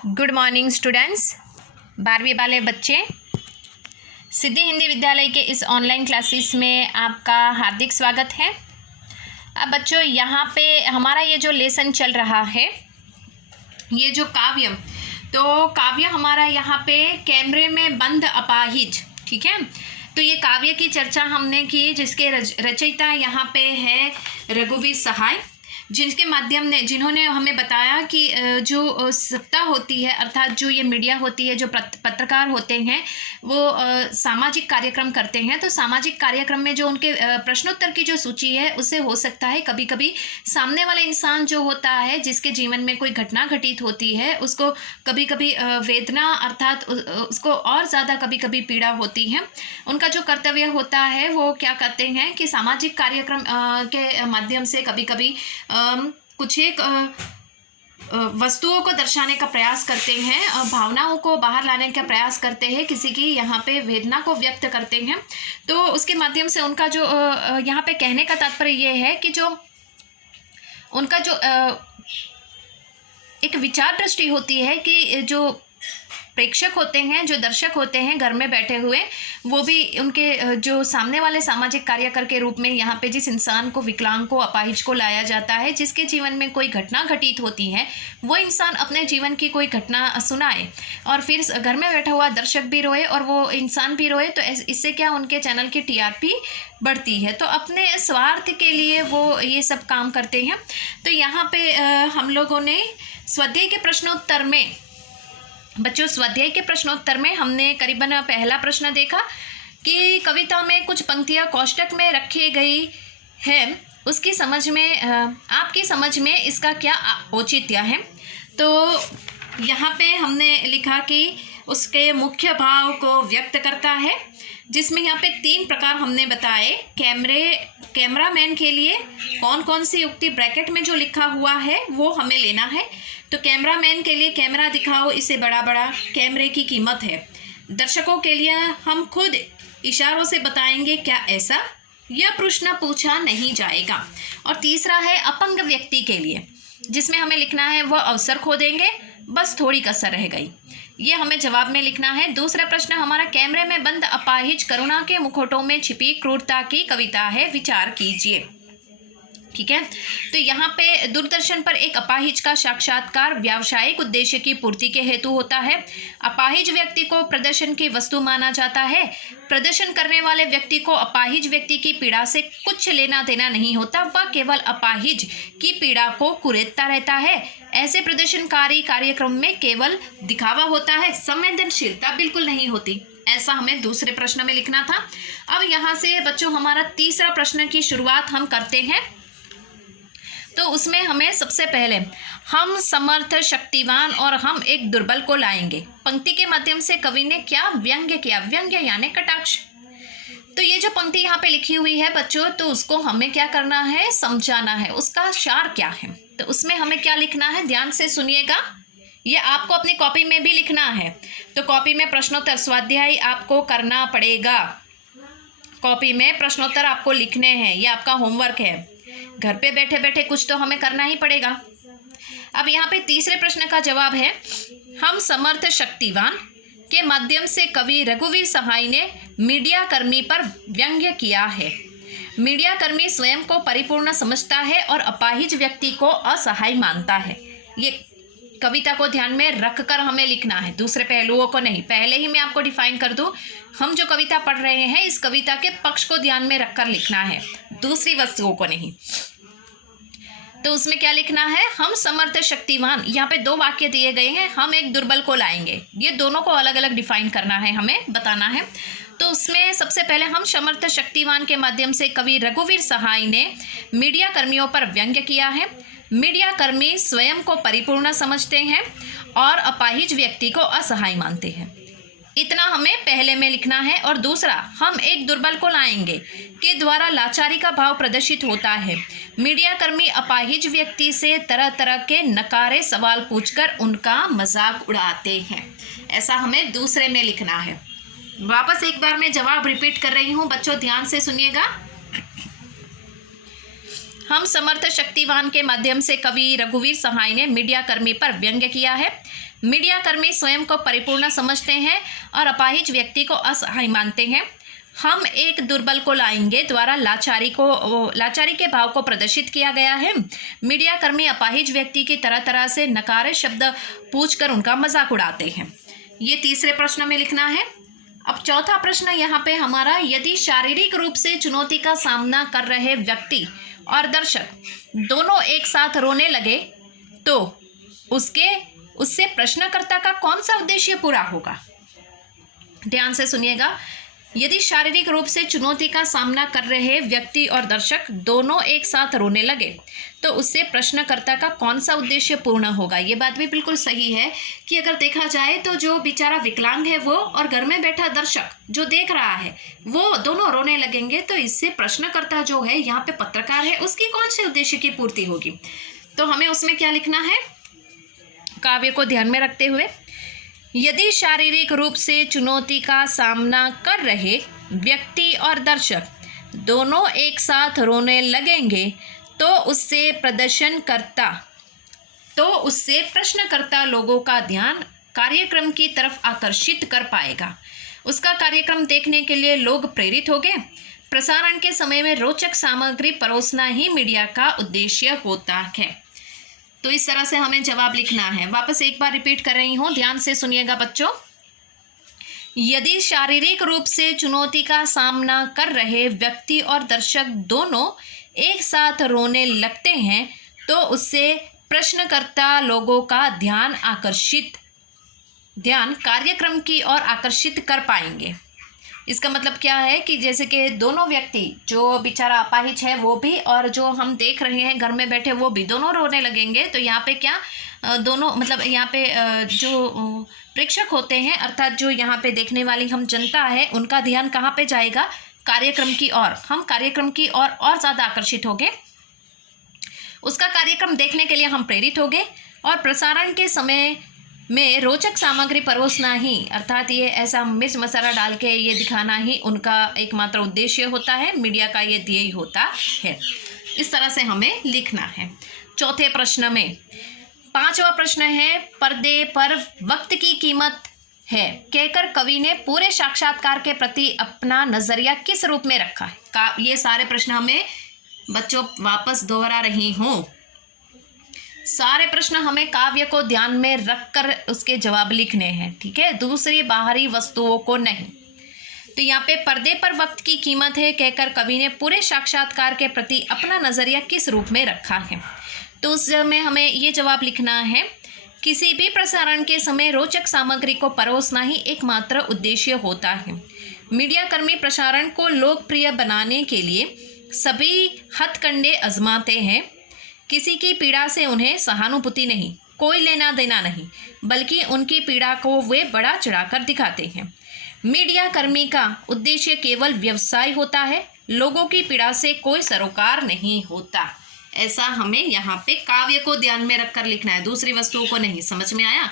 Good morning students. 12वीं वाले बच्चे, सिद्धि हिंदी विद्यालय के इस ऑनलाइन क्लासेस में आपका हार्दिक स्वागत है। अब बच्चों, यहाँ पे हमारा ये जो लेसन चल रहा है, ये जो काव्य, तो काव्य हमारा यहाँ पे कैमरे में बंद अपाहिज, ठीक है। तो ये काव्य की चर्चा हमने की, जिसके रचयिता यहाँ पे है रघुवीर सहाय, जिन्होंने हमें बताया कि जो सत्ता होती है, अर्थात जो ये मीडिया होती है, जो पत्रकार होते हैं, वो सामाजिक कार्यक्रम करते हैं। तो सामाजिक कार्यक्रम में जो उनके प्रश्नोत्तर की जो सूची है, उससे हो सकता है कभी कभी सामने वाला इंसान जो होता है, जिसके जीवन में कोई घटना घटित होती है, उसको कभी कभी वेदना, अर्थात उसको और ज़्यादा कभी कभी पीड़ा होती है। उनका जो कर्तव्य होता है, वो क्या करते हैं कि सामाजिक कार्यक्रम के माध्यम से कभी कभी कुछ एक वस्तुओं को दर्शाने का प्रयास करते हैं, भावनाओं को बाहर लाने का प्रयास करते हैं, किसी की यहाँ पे वेदना को व्यक्त करते हैं। तो उसके माध्यम से उनका जो यहाँ पे कहने का तात्पर्य ये है कि जो उनका जो एक विचार दृष्टि होती है कि जो प्रेक्षक होते हैं, जो दर्शक होते हैं घर में बैठे हुए, वो भी उनके जो सामने वाले सामाजिक कार्यकर के रूप में यहाँ पे जिस इंसान को, विकलांग को, अपाहिज को लाया जाता है, जिसके जीवन में कोई घटना घटित होती है, वो इंसान अपने जीवन की कोई घटना सुनाए और फिर घर में बैठा हुआ दर्शक भी रोए और वो इंसान भी रोए। तो इससे क्या, उनके चैनल की टीआरपी बढ़ती है। तो अपने स्वार्थ के लिए वो ये सब काम करते हैं। तो यहाँ पे हम लोगों ने स्वाध्याय के प्रश्नोत्तर में, बच्चों, स्वाध्याय के प्रश्नोत्तर में हमने करीबन पहला प्रश्न देखा कि कविता में कुछ पंक्तियाँ कोष्टक में रखी गई है, उसकी समझ में, आपकी समझ में इसका क्या औचित्य है। तो यहाँ पे हमने लिखा कि उसके मुख्य भाव को व्यक्त करता है, जिसमें यहाँ पे 3 प्रकार हमने बताए। कैमरामैन के लिए कौन कौन सी युक्ति, ब्रैकेट में जो लिखा हुआ है वो हमें लेना है। तो कैमरामैन के लिए कैमरा दिखाओ, इसे बड़ा बड़ा, कैमरे की कीमत है। दर्शकों के लिए हम खुद इशारों से बताएंगे, क्या ऐसा, यह प्रश्न पूछा नहीं जाएगा। और तीसरा है अपंग व्यक्ति के लिए, जिसमें हमें लिखना है वह अवसर खो देंगे, बस थोड़ी कसर रह गई, ये हमें जवाब में लिखना है। दूसरा प्रश्न हमारा, कैमरे में बंद अपाहिज करुणा के मुखौटों में छिपी क्रूरता की कविता है, विचार कीजिए, ठीक है। तो यहाँ पे दूरदर्शन पर एक अपाहिज का साक्षात्कार व्यावसायिक उद्देश्य की पूर्ति के हेतु होता है। अपाहिज व्यक्ति को प्रदर्शन की वस्तु माना जाता है। प्रदर्शन करने वाले व्यक्ति को अपाहिज व्यक्ति की पीड़ा से कुछ लेना देना नहीं होता, वह केवल अपाहिज की पीड़ा को कुरेदता रहता है। ऐसे प्रदर्शनकारी कार्यक्रम में केवल दिखावा होता है, संवेदनशीलता बिल्कुल नहीं होती। ऐसा हमें दूसरे प्रश्न में लिखना था। अब यहाँ से बच्चों हमारा तीसरा प्रश्न की शुरुआत हम करते हैं। तो उसमें हमें सबसे पहले, हम समर्थ, शक्तिवान और हम एक दुर्बल को लाएंगे, पंक्ति के माध्यम से कवि ने क्या व्यंग्य किया। व्यंग्य यानी कटाक्ष। तो ये जो पंक्ति यहाँ पे लिखी हुई है बच्चों, तो उसको हमें क्या करना है, समझाना है, उसका सार क्या है। तो उसमें हमें क्या लिखना है, ध्यान से सुनिएगा, ये आपको अपनी कॉपी में भी लिखना है। तो कॉपी में प्रश्नोत्तर स्वाध्याय आपको करना पड़ेगा, कॉपी में प्रश्नोत्तर आपको लिखने हैं, ये आपका होमवर्क है। घर पे बैठे बैठे कुछ तो हमें करना ही पड़ेगा। अब यहाँ पे तीसरे प्रश्न का जवाब है, हम समर्थ शक्तिवान के माध्यम से कवि रघुवीर सहाय ने मीडिया कर्मी पर व्यंग्य किया है। मीडिया कर्मी स्वयं को परिपूर्ण समझता है और अपाहिज व्यक्ति को असहाय मानता है। ये कविता को ध्यान में रखकर हमें लिखना है, दूसरे पहलुओं को नहीं। पहले ही मैं आपको डिफाइन कर दूं, हम जो कविता पढ़ रहे हैं, इस कविता के पक्ष को ध्यान में रखकर लिखना है, दूसरी वस्तुओं को नहीं। तो उसमें क्या लिखना है, हम समर्थ शक्तिवान, यहाँ पे 2 वाक्य दिए गए हैं, हम एक दुर्बल को लाएंगे, ये दोनों को अलग अलग डिफाइन करना है, हमें बताना है। तो उसमें सबसे पहले, हम समर्थ शक्तिवान के माध्यम से कवि रघुवीर सहाय ने मीडिया कर्मियों पर व्यंग्य किया है। मीडिया कर्मी स्वयं को परिपूर्ण समझते हैं और अपाहिज व्यक्ति को असहाय मानते हैं, इतना हमें पहले में लिखना है। और दूसरा, हम एक दुर्बल को लाएंगे के द्वारा लाचारी का भाव प्रदर्शित होता है। मीडिया कर्मी अपाहिज व्यक्ति से तरह तरह के नकारे सवाल पूछकर उनका मजाक उड़ाते हैं, ऐसा हमें दूसरे में लिखना है। वापस एक बार मैं जवाब रिपीट कर रही हूँ बच्चों, ध्यान से सुनिएगा। हम समर्थ शक्तिवान के माध्यम से कवि रघुवीर सहाय ने मीडिया कर्मी पर व्यंग्य किया है। मीडिया कर्मी स्वयं को परिपूर्ण समझते हैं और अपाहिज व्यक्ति को असहाय मानते हैं। हम एक दुर्बल को लाएंगे द्वारा लाचारी के भाव को प्रदर्शित किया गया है। मीडिया कर्मी अपाहिज व्यक्ति की तरह तरह से नकारे शब्द पूछकर उनका मजाक उड़ाते हैं। ये तीसरे प्रश्न में लिखना है। अब चौथा प्रश्न यहाँ पे हमारा, यदि शारीरिक रूप से चुनौती का सामना कर रहे व्यक्ति और दर्शक दोनों एक साथ रोने लगे तो उससे प्रश्नकर्ता का कौन सा उद्देश्य पूरा होगा? ध्यान से सुनिएगा। यदि शारीरिक रूप से चुनौती का सामना कर रहे व्यक्ति और दर्शक दोनों एक साथ रोने लगे तो उससे प्रश्नकर्ता का कौन सा उद्देश्य पूर्ण होगा? ये बात भी बिल्कुल सही है कि अगर देखा जाए तो जो बेचारा विकलांग है वो और घर में बैठा दर्शक जो देख रहा है वो दोनों रोने लगेंगे तो इससे प्रश्नकर्ता जो है, यहाँ पे पत्रकार है, उसकी कौन से उद्देश्य की पूर्ति होगी? तो हमें उसमें क्या लिखना है? काव्य को ध्यान में रखते हुए, यदि शारीरिक रूप से चुनौती का सामना कर रहे व्यक्ति और दर्शक दोनों एक साथ रोने लगेंगे तो उससे प्रश्नकर्ता लोगों का ध्यान कार्यक्रम की तरफ आकर्षित कर पाएगा। उसका कार्यक्रम देखने के लिए लोग प्रेरित होंगे। प्रसारण के समय में रोचक सामग्री परोसना ही मीडिया का उद्देश्य होता है। तो इस तरह से हमें जवाब लिखना है। वापस एक बार रिपीट कर रही हूँ, ध्यान से सुनिएगा बच्चों। यदि शारीरिक रूप से चुनौती का सामना कर रहे व्यक्ति और दर्शक दोनों एक साथ रोने लगते हैं तो उससे प्रश्नकर्ता लोगों का ध्यान कार्यक्रम की ओर आकर्षित कर पाएंगे। इसका मतलब क्या है कि जैसे कि दोनों व्यक्ति, जो बेचारा अपाहिज है वो भी और जो हम देख रहे हैं घर में बैठे वो भी, दोनों रोने लगेंगे तो यहाँ पे क्या दोनों मतलब यहाँ पे जो प्रेक्षक होते हैं अर्थात जो यहाँ पे देखने वाली हम जनता है उनका ध्यान कहाँ पे जाएगा? कार्यक्रम की ओर। हम कार्यक्रम की ओर और ज़्यादा आकर्षित होंगे, उसका कार्यक्रम देखने के लिए हम प्रेरित होंगे और प्रसारण के समय में रोचक सामग्री परोसना ही अर्थात ये ऐसा मिर्च मसाला डाल के ये दिखाना ही उनका एकमात्र उद्देश्य होता है, मीडिया का ये ध्येय होता है। इस तरह से हमें लिखना है। चौथे प्रश्न में, पांचवा प्रश्न है, पर्दे पर वक्त की कीमत है कहकर कवि ने पूरे साक्षात्कार के प्रति अपना नजरिया किस रूप में रखा है? ये सारे प्रश्न हमें बच्चों वापस दोहरा रही हूँ। सारे प्रश्न हमें काव्य को ध्यान में रखकर उसके जवाब लिखने हैं, ठीक है, दूसरी बाहरी वस्तुओं को नहीं। तो यहाँ पे पर्दे पर वक्त की कीमत है कहकर कवि ने पूरे साक्षात्कार के प्रति अपना नजरिया किस रूप में रखा है? तो उस में हमें ये जवाब लिखना है, किसी भी प्रसारण के समय रोचक सामग्री को परोसना ही एकमात्र उद्देश्य होता है। मीडिया कर्मी प्रसारण को लोकप्रिय बनाने के लिए सभी हथकंडे आजमाते हैं। किसी की पीड़ा से उन्हें सहानुभूति नहीं, कोई लेना देना नहीं, बल्कि उनकी पीड़ा को वे बढ़ा चढ़ाकर दिखाते हैं। मीडिया कर्मी का उद्देश्य केवल व्यवसाय होता है, लोगों की पीड़ा से कोई सरोकार नहीं होता। ऐसा हमें यहाँ पे काव्य को ध्यान में रखकर लिखना है, दूसरी वस्तुओं को नहीं। समझ में आया?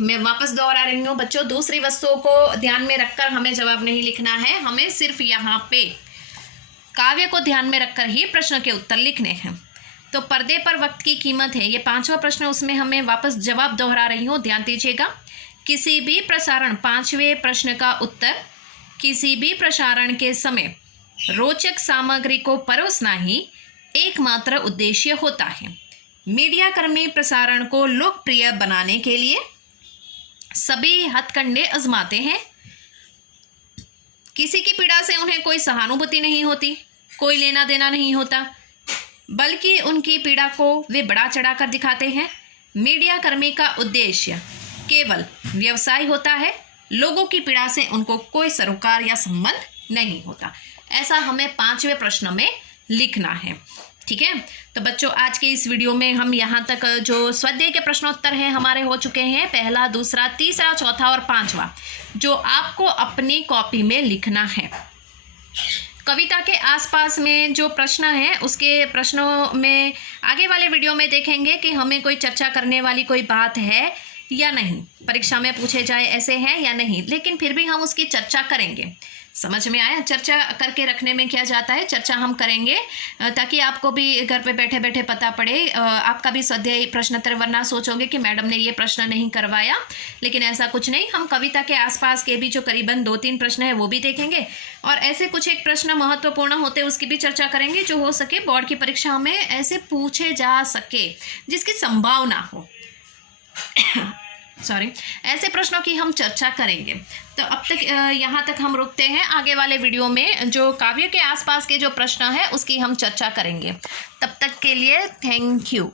मैं वापस दोहरा रही हूँ बच्चों, दूसरी वस्तुओं को ध्यान में रखकर हमें जवाब नहीं लिखना है, हमें सिर्फ यहाँ पे काव्य को ध्यान में रखकर ही प्रश्न के उत्तर लिखने हैं। तो पर्दे पर वक्त की कीमत है, ये पांचवा प्रश्न, उसमें हमें वापस जवाब दोहरा रही हूँ, ध्यान दीजिएगा। किसी भी प्रसारण, पांचवें प्रश्न का उत्तर, किसी भी प्रसारण के समय रोचक सामग्री को परोसना ही एकमात्र उद्देश्य होता है। मीडिया कर्मी प्रसारण को लोकप्रिय बनाने के लिए सभी हथकंडे आजमाते हैं। किसी की पीड़ा से उन्हें कोई सहानुभूति नहीं होती, कोई लेना देना नहीं होता, बल्कि उनकी पीड़ा को वे बढ़ा चढ़ाकर दिखाते हैं। मीडिया कर्मी का उद्देश्य केवल व्यवसाय होता है, लोगों की पीड़ा से उनको कोई सरोकार या संबंध नहीं होता। ऐसा हमें पांचवें प्रश्न में लिखना है, ठीक है। तो बच्चों आज के इस वीडियो में हम यहाँ तक जो स्वाध्याय के प्रश्नोत्तर हैं हमारे हो चुके हैं, पहला, दूसरा, तीसरा, चौथा और पांचवा, जो आपको अपनी कॉपी में लिखना है। कविता के आसपास में जो प्रश्न है उसके प्रश्नों में आगे वाले वीडियो में देखेंगे कि हमें कोई चर्चा करने वाली कोई बात है या नहीं, परीक्षा में पूछे जाए ऐसे हैं या नहीं, लेकिन फिर भी हम उसकी चर्चा करेंगे। समझ में आया? चर्चा करके रखने में क्या जाता है, चर्चा हम करेंगे ताकि आपको भी घर पे बैठे बैठे पता पड़े। आपका भी स्वाध्याय प्रश्नोत्तर, वरना सोचोगे कि मैडम ने ये प्रश्न नहीं करवाया, लेकिन ऐसा कुछ नहीं। हम कविता के आसपास के भी जो करीबन 2-3 प्रश्न है वो भी देखेंगे, और ऐसे कुछ एक प्रश्न महत्वपूर्ण होते हैं उसकी भी चर्चा करेंगे, जो हो सके बोर्ड की परीक्षा में ऐसे पूछे जा सके, जिसकी संभावना हो। सॉरी, ऐसे प्रश्नों की हम चर्चा करेंगे। तो अब तक यहाँ तक हम रुकते हैं। आगे वाले वीडियो में जो काव्य के आसपास के जो प्रश्न है उसकी हम चर्चा करेंगे। तब तक के लिए थैंक यू।